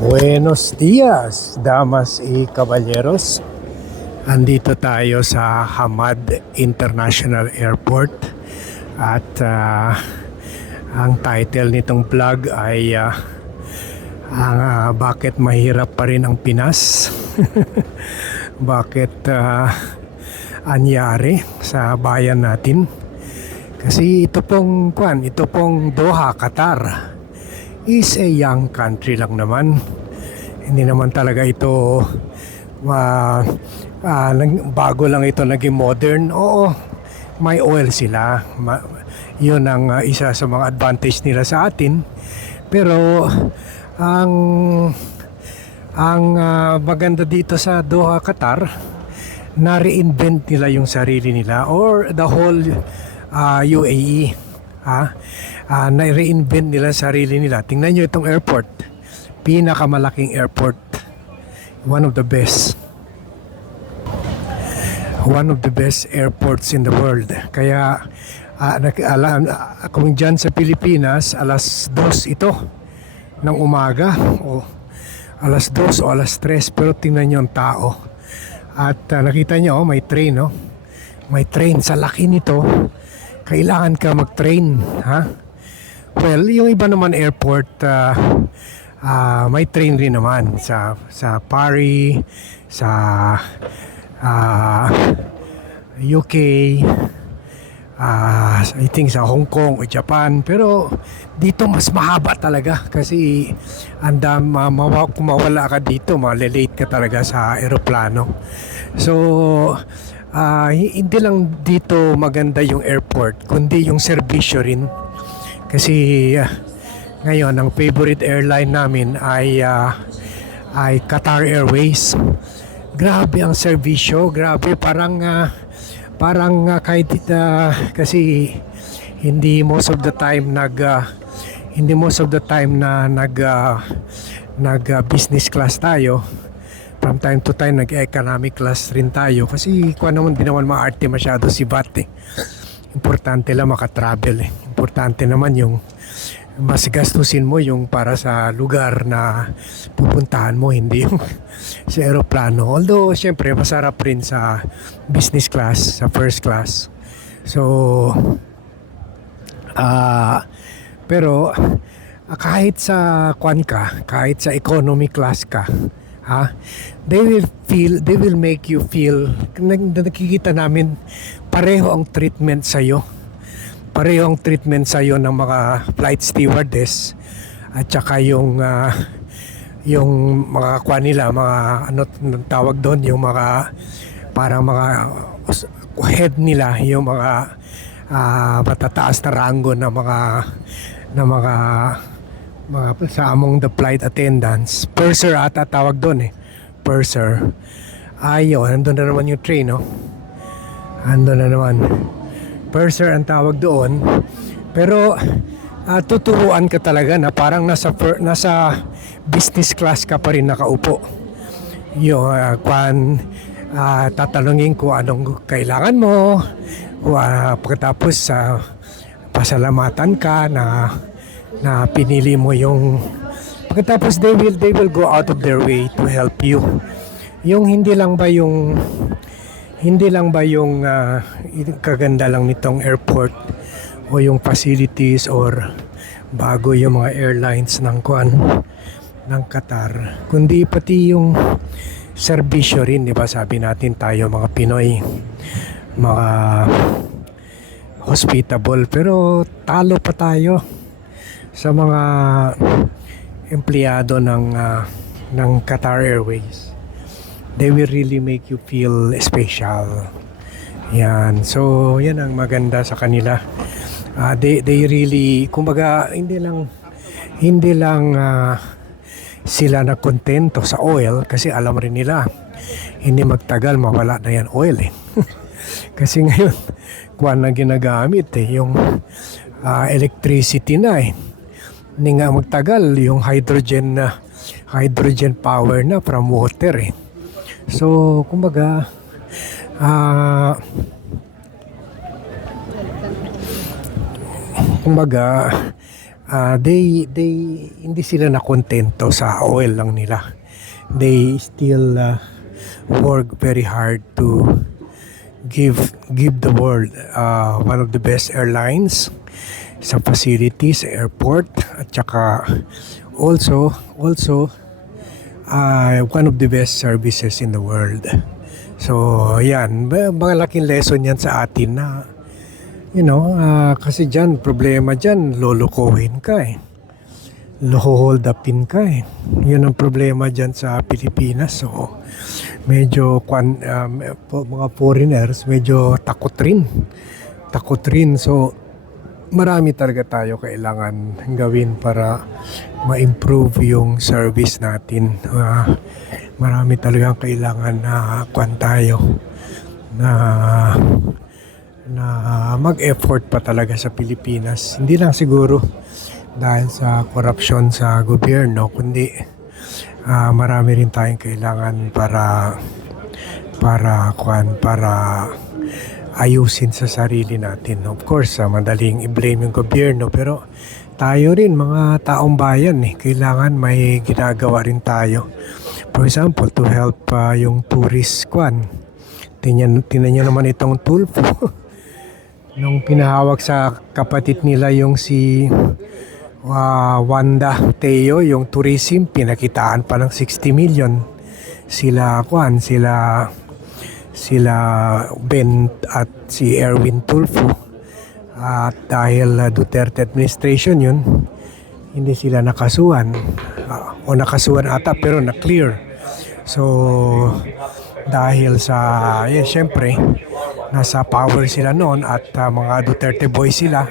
Buenos dias, damas y caballeros. Andito tayo sa Hamad International Airport at ah, ang title nitong vlog ay ah, ang ah, bakit mahirap pa rin ang Pinas. bakit ah, anyari sa bayan natin. Kasi ito pong kwan, ito pong Doha, Qatar is a young country lang naman. Hindi naman talaga ito ah, nag- bago lang ito naging modern. Oo, may oil sila. Ma, yun ang ah, isa sa mga advantage nila sa atin. Pero ang ang ah, maganda dito sa Doha, Qatar, na-reinvent nila yung sarili nila or the whole ah, UAE. Ha? Ah, na-reinvent nila sarili nila. Tingnan nyo itong airport. Pinakamalaking airport. One of the best. One of the best airports in the world. Kaya ah, nak- alam, ah, kung dyan sa Pilipinas, alas dos ito ng umaga o alas dos o alas tres pero tingnan nyo ang tao. At ah, nakita nyo, oh, may train, no? May train. Sa laki nito, kailangan ka mag-train, ha? Well, yung iba naman airport, ah, ah, may train rin naman sa sa Paris, sa ah, UK, ah, I think sa Hong Kong o Japan. Pero dito mas mahaba talaga kasi andam ma, mawa, kung mawala ka dito, malilate ka talaga sa eroplano. So, ah, hindi lang dito maganda yung airport, kundi yung serbisyo rin. Kasi ah, ngayon ang favorite airline namin ay ah, ay Qatar Airways. Grabe ang serbisyo, grabe parang ah, parang ah, kahit ah, kasi hindi most of the time nag ah, hindi most of the time na nag ah, nag ah, business class tayo. From time to time nag-economic class rin tayo kasi kung naman di naman maarte masyado si Bat eh. Importante lang makatravel eh. Importante naman yung mas gastusin mo yung para sa lugar na pupuntahan mo, hindi yung sa aeroplano. Although, syempre, masarap rin sa business class, sa first class. So, ah pero ah, kahit sa kwan ka, kahit sa economy class ka, ha, they will feel, they will make you feel, nakikita namin, pareho ang treatment sa'yo pareho ang treatment sa iyo ng mga flight stewardess at saka yung ah, yung mga kwan nila mga ano tawag doon yung mga parang mga head nila yung mga ah, matataas na rango na mga na mga mga sa among the flight attendants. Purser ata tawag doon eh. Purser. Ayun nandun na naman yung train no? Ando na naman. Purser ang tawag doon. Pero ah, tuturuan ka talaga na parang nasa fir- nasa business class ka pa rin nakaupo. Yung uh, kwan ah, tatanungin ko anong kailangan mo. Ah, pagkatapos sa pasalamatan ka na na pinili mo yung pagkatapos they will they will go out of their way to help you. Yung hindi lang ba yung hindi lang ba yung yung kaganda lang nitong airport o yung facilities or bago yung mga airlines ng kuan ng Qatar. Kundi pati yung serbisyo rin di ba? Sabi natin tayo mga Pinoy mga hospitable. Pero talo pa tayo sa mga empleyado ng ah, ng Qatar Airways. They will really make you feel special. Yan. So, yan ang maganda sa kanila. Ah, they, they really, kumbaga, hindi lang, hindi lang ah, sila na kontento sa oil kasi alam rin nila, hindi magtagal mawala na yan oil eh. kasi ngayon, kuwan na ginagamit eh, yung ah, electricity na eh. Hindi nga magtagal, yung hydrogen na, hydrogen power na from water eh. So, kumbaga, ah, kumbaga, ah, they they hindi sila nakontento sa oil lang nila. They still uh, work very hard to give give the world uh, one of the best airlines sa facilities, airport at saka also also uh, one of the best services in the world. So, yan. Mga laking lesson yan sa atin na, you know, ah, kasi dyan, problema dyan, lolokohin ka eh. Hold upin ka eh. Yun ang problema dyan sa Pilipinas. So, medyo, kwan, um, mga foreigners, medyo takot rin. Takot rin. So, marami talaga tayo kailangan gawin para ma-improve yung service natin. Ah, marami talagang kailangan na kwan tayo na na mag-effort pa talaga sa Pilipinas. Hindi lang siguro dahil sa corruption sa gobyerno, kundi ah, marami rin tayong kailangan para para kwan para ayusin sa sarili natin. Of course, ah, madaling i-blame yung gobyerno pero tayo rin mga taong bayan eh, kailangan may ginagawa rin tayo. For example, to help ah, yung tourist kwan. Tingnan, tingnan nyo naman itong Tulfo. Nung pinahawak sa kapatid nila yung si ah, Wanda Teo, yung tourism, pinakitaan pa ng 60 million. Sila kwan, sila sila Ben at si Erwin Tulfo. At dahil ah, Duterte administration yun, hindi sila nakasuhan. Ah, o nakasuhan ata pero na-clear. So, dahil sa, yeah, syempre, nasa power sila noon at ah, mga Duterte boys sila,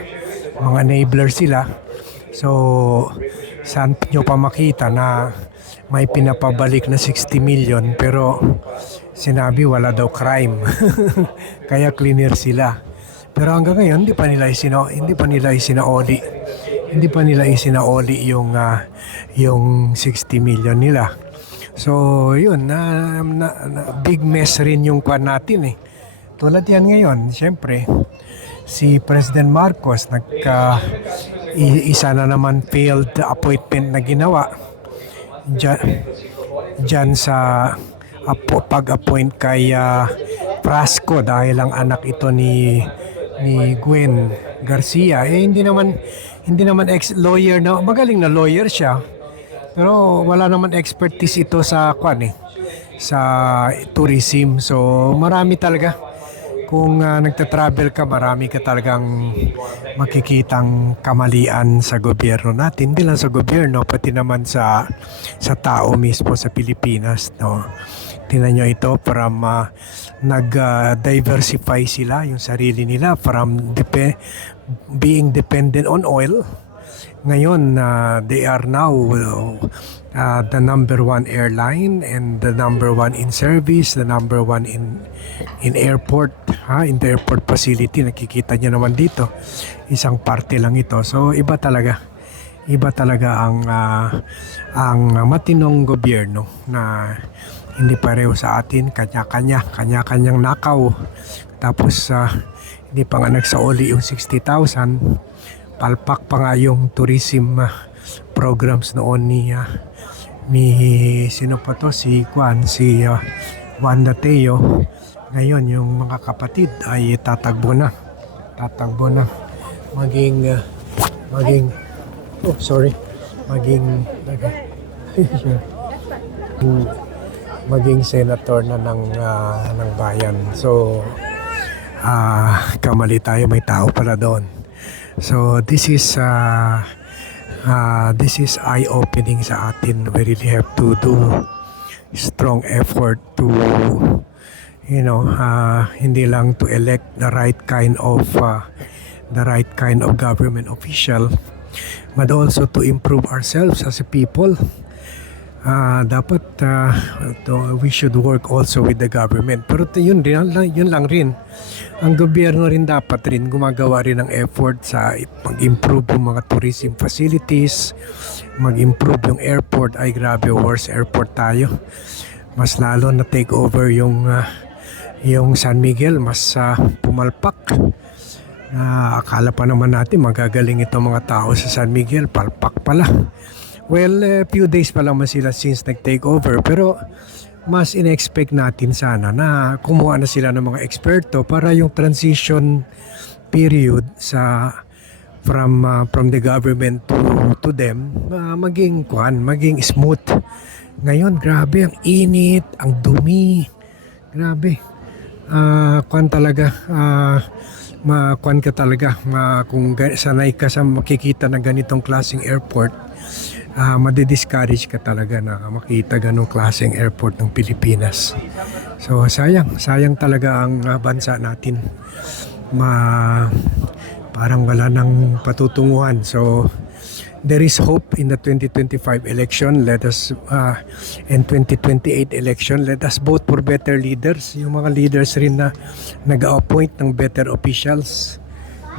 mga enabler sila. So, saan nyo pa makita na may pinapabalik na 60 million pero sinabi wala daw crime. Kaya cleaner sila. Pero hanggang ngayon hindi pa nila isino, hindi pa nila isinaoli. Hindi pa nila isinaoli yung ah, yung 60 million nila. So, yun na, na, na big mess rin yung kwan natin eh. Tulad yan ngayon, siyempre, si President Marcos nagka i- isa na naman failed appointment na ginawa dyan, dyan sa apo, pag-appoint kay ah, Frasco dahil ang anak ito ni ni Gwen Garcia eh hindi naman hindi naman ex lawyer na magaling na lawyer siya pero wala naman expertise ito sa kwan eh sa tourism so marami talaga kung ah, nagta-travel ka, marami ka talagang makikitang kamalian sa gobyerno natin. Hindi lang sa gobyerno, pati naman sa sa tao mismo sa Pilipinas. No? Tingnan nyo ito, from ah, nag-diversify sila yung sarili nila from depe- being dependent on oil. Ngayon, ah, they are now uh, the number one airline and the number one in service, the number one in in airport, ha, in the airport facility. Nakikita niyo naman dito, isang parte lang ito. So iba talaga. Iba talaga ang ah, ang matinong gobyerno na hindi pareho sa atin, kanya-kanya, kanya-kanyang nakaw. Tapos ah, hindi pa nga nagsauli yung 60,000. Palpak pa nga yung tourism ah, programs noon ni ah, ni sino pa to? Si Juan si uh, Wanda Teo ngayon yung mga kapatid ay tatagbo na. Tatagbo na. Maging uh, maging oh sorry. Maging maging senator na ng uh, ng bayan. So ah kamali tayo may tao pala doon so this is uh, uh, this is eye-opening sa atin. We really have to do strong effort to, you know, uh, hindi lang to elect the right kind of, uh, the right kind of government official, but also to improve ourselves as a people. Ah, dapat to, we should work also with the government. Pero yun, rin, yun lang rin. Ang gobyerno rin dapat rin gumagawa rin ng effort sa mag-improve yung mga tourism facilities, mag-improve yung airport. Ay grabe, worst airport tayo. Mas lalo na take over yung ah, yung San Miguel, mas ah, pumalpak. Na akala pa naman natin magagaling itong mga tao sa San Miguel, palpak pala. Well, eh, few days pa lang man sila since nag-take over pero mas in-expect natin sana na kumuha na sila ng mga eksperto para yung transition period sa from uh, from the government to to them uh, maging kwan, maging smooth. Ngayon, grabe ang init, ang dumi. Grabe. Ah, kwan talaga. Ah, makwan ka talaga. Ma, kung sanay ka sa makikita ng ganitong klaseng airport, ah madidiscourage ka talaga na makita ganong klaseng airport ng Pilipinas. So sayang, sayang talaga ang ah, bansa natin. Ma parang wala nang patutunguhan. So there is hope in the 2025 election. Let us uh, and 2028 election. Let us vote for better leaders. Yung mga leaders rin na nag-appoint ng better officials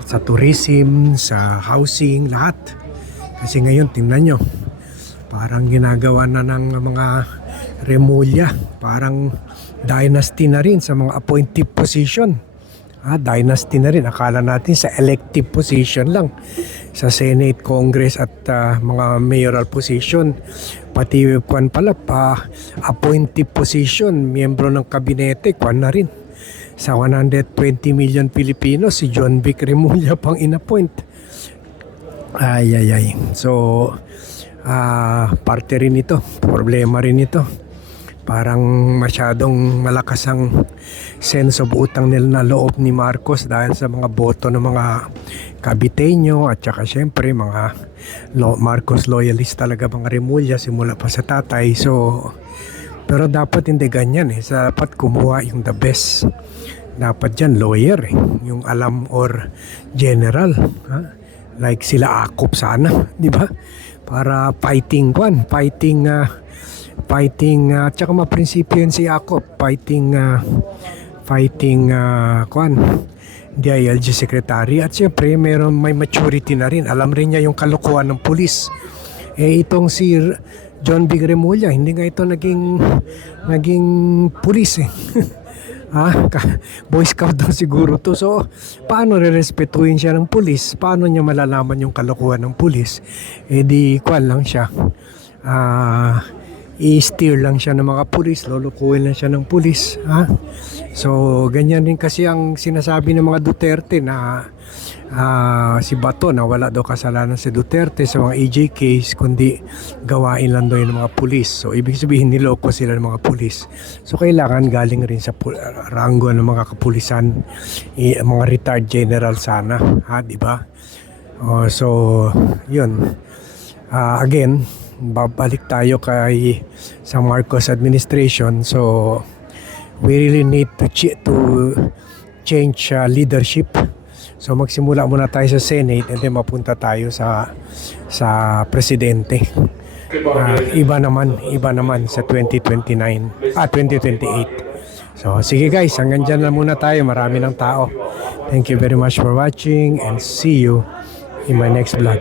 sa tourism, sa housing, lahat. Kasi ngayon, tingnan nyo, parang ginagawa na ng mga remulya. Parang dynasty na rin sa mga appointive position. Ah, dynasty na rin. Akala natin sa elective position lang. Sa Senate, Congress at ah, mga mayoral position. Pati kwan pala, pa appointive position, miyembro ng kabinete, kwan na rin. Sa 120 million Pilipino, si John Vic Remulla pang inappoint. Ay, ay, ay. So, ah parte rin ito. Problema rin ito. Parang masyadong malakas ang sense of utang nila na loob ni Marcos dahil sa mga boto ng mga Kabiteño at saka syempre mga lo- Marcos loyalist talaga mga Remulla simula pa sa tatay. So, pero dapat hindi ganyan eh. Dapat kumuha yung the best. Dapat dyan lawyer eh. Yung alam or general. Ha? Like sila Akop sana. Di ba? Para fighting kwan. Fighting ah, fighting uh, tsaka maprinsipyo si Akop. Fighting ah, fighting uh, kwan. DILG secretary at siyempre meron may maturity na rin. Alam rin niya yung kalokohan ng pulis. Eh itong si John Big hindi nga ito naging naging pulis eh. ka- Boy Scout daw siguro to. So, paano rerespetuhin siya ng pulis? Paano niya malalaman yung kalokohan ng pulis? Eh di, kwan lang siya. Ah, i-steer lang siya ng mga pulis, lulukuhin lang siya ng pulis. Ha? So, ganyan din kasi ang sinasabi ng mga Duterte na ah, si Bato na wala daw kasalanan si Duterte sa mga EJ case kundi gawain lang daw yung mga pulis. So, ibig sabihin niloko sila ng mga pulis. So, kailangan galing rin sa ranggo ng mga kapulisan, mga retired general sana. Ha, di ba? Oh, so, yun. Ah, again, babalik tayo kay sa Marcos administration. So, we really need to ch- to change uh, leadership. So magsimula muna tayo sa Senate and then mapunta tayo sa sa presidente. Ah, iba naman, iba naman sa 2029, ah 2028. So sige guys, hanggang dyan lang muna tayo. Marami ng tao. Thank you very much for watching and see you in my next vlog.